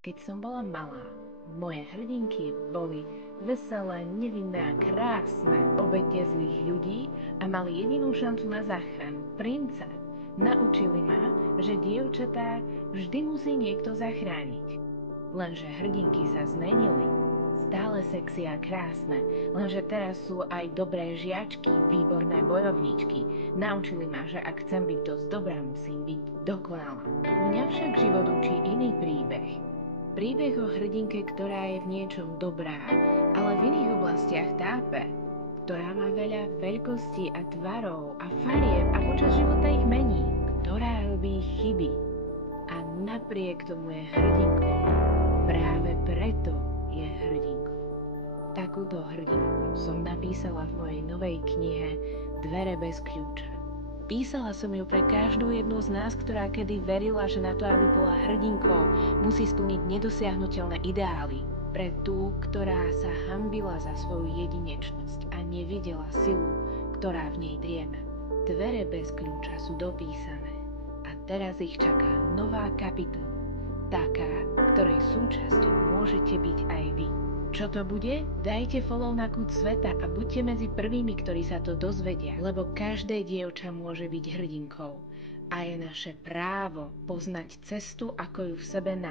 Keď som bola malá, moje hrdinky boli veselé, nevinné a krásne, obete zlých ľudí a mali jedinú šancu na záchranu princa. Naučili ma, že dievčatá vždy musí niekto zachrániť. Lenže hrdinky sa zmenili. Stále sexy a krásne, lenže teraz sú aj dobré žiačky, výborné bojovníčky. Naučili ma, že ak chcem byť dosť dobrá, musím byť dokonalá. Mňa však život učí iný príbeh. Príbeh o hrdinke, ktorá je v niečom dobrá, ale v iných oblastiach tápe. Ktorá má veľa veľkostí a tvarov a farieb a počas života ich mení. Ktorá robí chyby a napriek tomu je hrdinkou. Práve preto je hrdinkou. Takúto hrdinku som napísala v mojej novej knihe Dvere bez kľúča. Písala som ju pre každú jednu z nás, ktorá kedy verila, že na to, aby bola hrdinkou, musí splniť nedosiahnuteľné ideály. Pre tú, ktorá sa hanbila za svoju jedinečnosť a nevidela silu, ktorá v nej drieme. Dvere bez kľúča sú dopísané a teraz ich čaká nová kapitola. Taká, ktorej súčasťou môžete byť aj vy. Čo to bude? Dajte follow na Kút sveta a buďte medzi prvými, ktorí sa to dozvedia, lebo každé dievča môže byť hrdinkou. A je naše právo poznať cestu, ako ju v sebe nájsť.